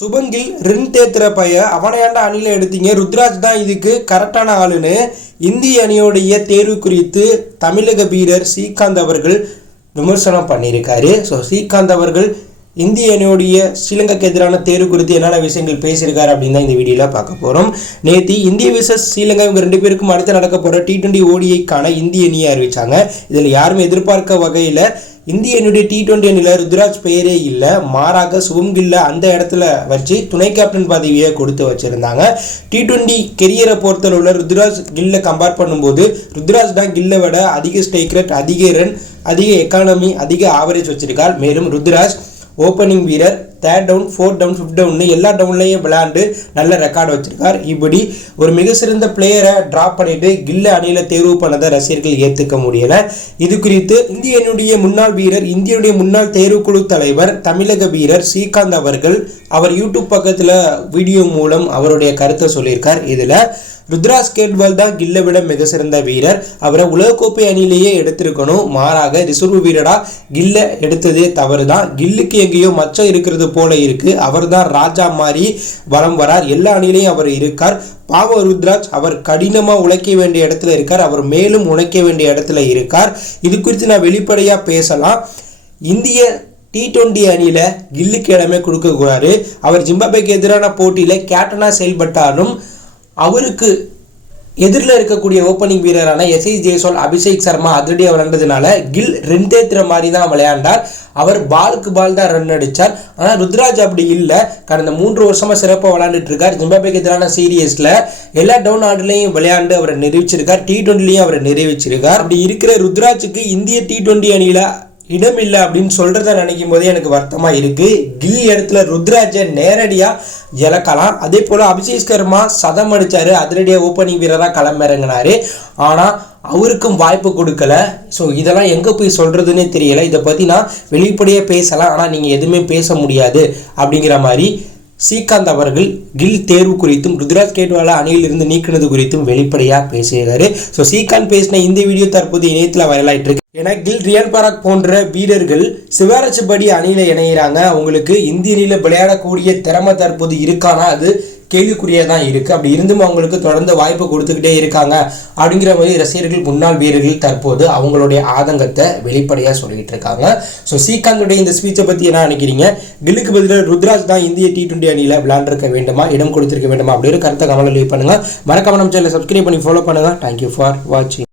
Shubman kill ரின் தேத்துற பைய அவனையாண்டா அணியில் எடுத்தீங்க, ருத்ராஜ் தான் இதுக்கு கரெக்டான ஆளுன்னு இந்திய அணியோடைய தேர்வு குறித்து தமிழக வீரர் ஸ்ரீகாந்த் அவர்கள் விமர்சனம் பண்ணியிருக்காரு. ஸோ ஸ்ரீகாந்த் அவர்கள் இந்திய அணியோடைய ஸ்ரீலங்காக்கு எதிரான தேர்வு குறித்து என்னென்ன விஷயங்கள் பேசியிருக்காரு அப்படின்னு தான் இந்த வீடியோவில் பார்க்க போகிறோம். நேற்று இந்திய விசஸ் ஸ்ரீலங்கா இவங்க ரெண்டு பேருக்கும் அடுத்து நடக்க போகிற T20 ODIக்கான இந்திய அணியை அறிவித்தாங்க. இதில் யாருமே எதிர்பார்க்க வகையில் இந்திய அணியுடைய T20 அணியில் ருத்ராஜ் பெயரே இல்லை, மாறாக சுபம் கில்ல அந்த இடத்துல வச்சு துணை கேப்டன் பதவியை கொடுத்து வச்சுருந்தாங்க. T20 கெரியரை பொறுத்தளவில் ருத்ராஜ் கில்லை கம்பேர் பண்ணும்போது ருத்ராஜ் தான் கில்லை விட அதிக ஸ்ட்ரைக் ரேட், அதிக ரன், அதிக எக்கானமி, அதிக ஆவரேஜ் வச்சிருக்கார். மேலும் ருத்ராஜ் ஓப்பனிங் வீரர், 3rd down, 4th down, 5th down எல்லா டவுன்லையும் விளையாண்டு நல்ல ரெக்கார்டு வச்சிருக்கார். இப்படி ஒரு மிக சிறந்த பிளேயரை டிராப் பண்ணிட்டு கில்ல அணியில் தேர்வு பண்ணதை ரசிகர்கள் ஏற்றுக்க முடியல. இது குறித்து இந்திய அணியுடைய முன்னாள் வீரர், இந்தியனுடைய முன்னாள் தேர்வுக்குழு தலைவர், தமிழக வீரர் ஸ்ரீகாந்த் அவர்கள் அவர் யூடியூப் பக்கத்தில் வீடியோ மூலம் அவருடைய கருத்தை சொல்லியிருக்கார். இதில் ருத்ராஜ் கேட்வால் தான் கில்லை விட மிக சிறந்த வீரர், அவரை உலகக்கோப்பை அணியிலேயே எடுத்திருக்கணும், மாறாக ரிசர்வ் வீரரா கில்லை எடுத்ததே தவறு தான். கில்லுக்கு எங்கேயோ மச்சம் இருக்கிறது போல இருக்கு, அவர் தான் ராஜா மாதிரி வலம் வரார், எல்லா அணியிலையும் அவர் இருக்கார். பாவ ருத்ராஜ் அவர் கடினமாக உழைக்க வேண்டிய இடத்துல இருக்கார், அவர் மேலும் உழைக்க வேண்டிய இடத்துல இருக்கார். இது குறித்து நான் வெளிப்படையாக பேசலாம். இந்திய T20 அணியில் கில்லுக்கு இடமே கொடுக்கக்கூடாது. அவர் ஜிம்பாப்வேக்கு எதிரான போட்டியில் கேப்டனாக செயல்பட்டாலும் அவருக்கு எதிரில் இருக்கக்கூடிய ஓப்பனிங் வீரரான SI ஜெய்ஸ்வால், அபிஷேக் சர்மா அதிரடியாக விளையாண்டதுனால கில் ரெண்டேத்துற மாதிரி தான் விளையாண்டார். அவர் பாலுக்கு பால் தான் ரன் அடித்தார். ஆனால் ருத்ராஜ் அப்படி இல்லை, கடந்த 3 வருஷமாக சிறப்பாக விளையாண்டுட்டு இருக்கார். ஜிம்பாப்வேக்கு எதிரான சீரியஸில் எல்லா டவுன் ஆர்டர்லையும் விளையாண்டு அவரை நிரூபிச்சிருக்கார், T20லையும் அவரை நிரூபிச்சிருக்கார். அப்படி இருக்கிற ருத்ராஜுக்கு இந்திய T20 அணியில் இடம் இல்லை அப்படின்னு சொல்கிறத நினைக்கும் போதே எனக்கு வருத்தமாக இருக்குது. கில் இடத்துல ருத்ராஜை நேரடியாக இழக்கலாம். அதே போல் அபிஷேக் சர்மா சதம் அடித்தார், அதிரடியாக ஓப்பனிங் வீரராக களமிறங்கினார். ஆனால் அவருக்கும் வாய்ப்பு கொடுக்கல. ஸோ இதெல்லாம் எங்கே போய் சொல்கிறதுன்னே தெரியலை. இதை பற்றி நான் வெளிப்படையாக பேசலாம், ஆனால் நீங்கள் எதுவுமே பேச முடியாது அப்படிங்கிற மாதிரி ஸ்ரீகாந்த் அவர்கள் கில் தேர்வு குறித்தும் ருத்ராஜ் கேட்வாலை அணியில் இருந்து நீக்கினது குறித்தும் வெளிப்படையாக பேசியிருக்காரு. ஸோ ஸ்ரீகாந்த் பேசின இந்த வீடியோ தற்போது இணையத்தில் வைரலாயிட்டு இருக்கு. ஏன்னா கில், ரியான் பராக் போன்ற வீரர்கள் சிவராஜ் படி அணியில் இணைகிறாங்க. அவங்களுக்கு இந்திய அணியில் விளையாடக்கூடிய திறமை தற்போது இருக்கானா அது கேள்விக்குறியாக தான் இருக்குது. அப்படி இருந்தும் அவங்களுக்கு தொடர்ந்து வாய்ப்பு கொடுத்துக்கிட்டே இருக்காங்க அப்படிங்கிற மாதிரி ரசிகர்கள், முன்னாள் வீரர்கள் தற்போது அவங்களுடைய ஆதங்கத்தை வெளிப்படையாக சொல்லிக்கிட்டு இருக்காங்க. ஸோ ஸ்ரீகாந்துடைய இந்த ஸ்பீச்சை பற்றி என்ன நினைக்கிறீங்க? கில்லுக்கு பதிலாக ருத்ராஜ் தான் இந்திய T20 அணியில் விளையாண்டிருக்க வேண்டுமா, இடம் கொடுத்திருக்க வேண்டுமா அப்படின்னு கருத்தை கமெண்ட்ல லீவ் பண்ணுங்கள். மறக்காம நம்ம சேனலை சப்ஸ்கிரைப் பண்ணி ஃபாலோ பண்ணுங்கள். தேங்க்யூ ஃபார் வாட்சிங்.